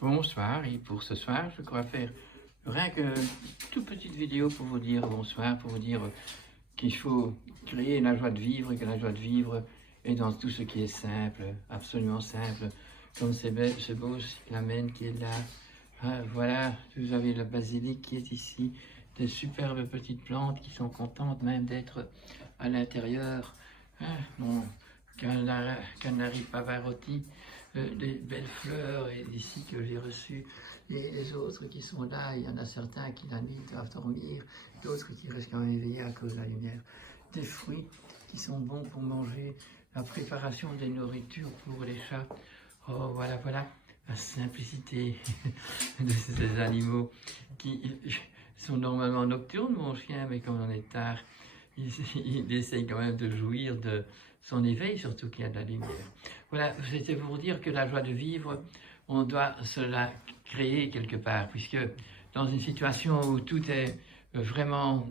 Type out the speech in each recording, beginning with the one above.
Bonsoir, et pour ce soir, je crois faire rien que une toute petite vidéo pour vous dire bonsoir, pour vous dire qu'il faut créer la joie de vivre et que la joie de vivre est dans tout ce qui est simple, absolument simple, comme ce beau cyclamen qui est là. Ah, voilà, vous avez le basilic qui est ici, des superbes petites plantes qui sont contentes même d'être à l'intérieur. Ah, mon Canari Pavarotti, des belles fleurs et ici que j'ai reçues, et les autres qui sont là, il y en a certains qui la nuit doivent dormir, d'autres qui restent quand même éveillés à cause de la lumière, des fruits qui sont bons pour manger, la préparation des nourritures pour les chats. Oh voilà, voilà la simplicité de ces animaux qui sont normalement nocturnes, mon chien, mais comme on est tard, il essaye quand même de jouir de son éveil, surtout qu'il y a de la lumière. Voilà, c'était pour dire que la joie de vivre, on doit se la créer quelque part, puisque dans une situation où tout est vraiment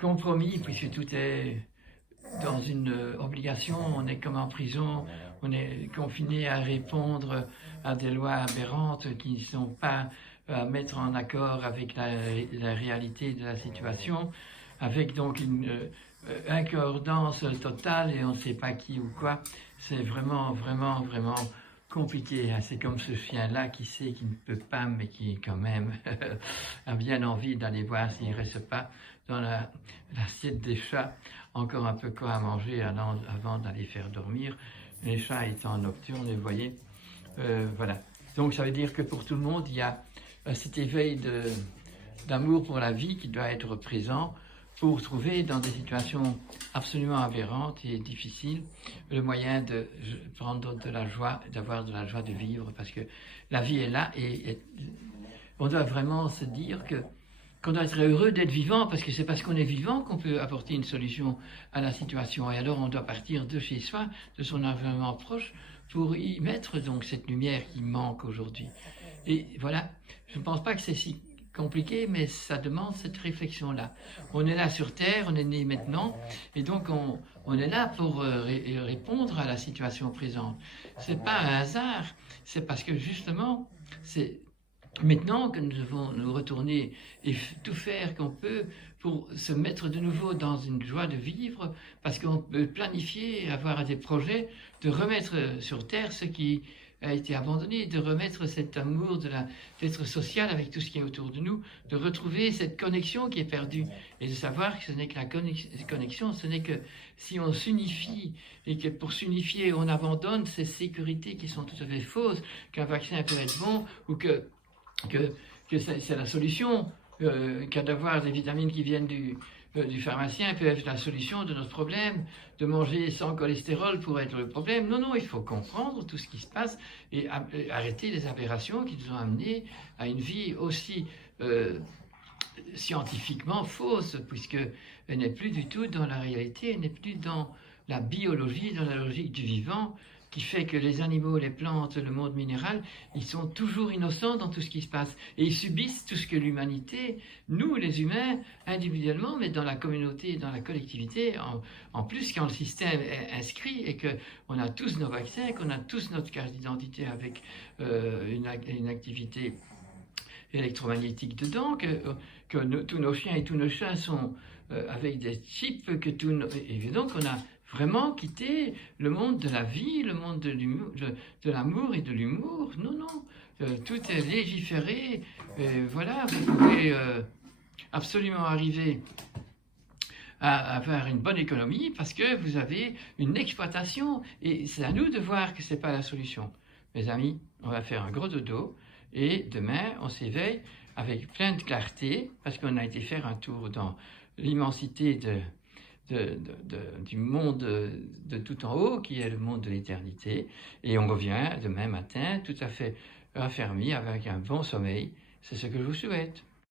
compromis, puisque tout est dans une obligation, on est comme en prison, on est confiné à répondre à des lois aberrantes qui ne sont pas à mettre en accord avec la réalité de la situation, avec donc une incordance totale et on ne sait pas qui ou quoi. C'est vraiment, vraiment, vraiment compliqué. C'est comme ce chien-là qui sait qu'il ne peut pas, mais qui quand même a bien envie d'aller voir s'il ne reste pas dans l'assiette des chats encore un peu quoi à manger avant d'aller faire dormir. Les chats étant nocturnes, vous voyez, voilà. Donc ça veut dire que pour tout le monde, il y a cet éveil d'amour pour la vie qui doit être présent pour trouver dans des situations absolument aberrantes et difficiles le moyen de prendre de la joie, d'avoir de la joie de vivre, parce que la vie est là et on doit vraiment se dire qu'on doit être heureux d'être vivant, parce que c'est parce qu'on est vivant qu'on peut apporter une solution à la situation. Et alors on doit partir de chez soi, de son environnement proche, pour y mettre donc cette lumière qui manque aujourd'hui. Et voilà, je ne pense pas que c'est si compliqué, mais ça demande cette réflexion-là. On est là sur Terre, on est né maintenant, et donc on est là pour répondre à la situation présente. C'est pas un hasard, c'est parce que justement, c'est maintenant que nous devons nous retourner et tout faire qu'on peut pour se mettre de nouveau dans une joie de vivre, parce qu'on peut planifier, avoir des projets, de remettre sur Terre ce qui a été abandonné, de remettre cet amour d'être social avec tout ce qui est autour de nous, de retrouver cette connexion qui est perdue, et de savoir que ce n'est que la connexion, ce n'est que si on s'unifie, et que pour s'unifier, on abandonne ces sécurités qui sont tout à fait fausses, qu'un vaccin peut être bon, ou que c'est la solution, qu'à d'avoir des vitamines qui viennent du pharmacien peut être la solution de notre problème, de manger sans cholestérol pour être le problème. Non, non, il faut comprendre tout ce qui se passe et arrêter les aberrations qui nous ont amenés à une vie aussi scientifiquement fausse, puisqu'elle n'est plus du tout dans la réalité, elle n'est plus dans la biologie, dans la logique du vivant, qui fait que les animaux, les plantes, le monde minéral, ils sont toujours innocents dans tout ce qui se passe. Et ils subissent tout ce que l'humanité, nous les humains, individuellement, mais dans la communauté, dans la collectivité, en plus quand le système est inscrit et qu'on a tous nos vaccins, qu'on a tous notre carte d'identité avec une activité électromagnétique dedans, que tous nos chiens et tous nos chats sont avec des chips, et donc on a vraiment quitté le monde de la vie, le monde de l'amour et de l'humour. Non, non, tout est légiféré. Voilà, vous pouvez absolument arriver à avoir une bonne économie parce que vous avez une exploitation. Et c'est à nous de voir que ce n'est pas la solution. Mes amis, on va faire un gros dodo et demain, on s'éveille avec plein de clarté parce qu'on a été faire un tour dans l'immensité du monde de tout en haut, qui est le monde de l'éternité, et on revient demain matin tout à fait raffermi avec un bon sommeil. C'est ce que je vous souhaite.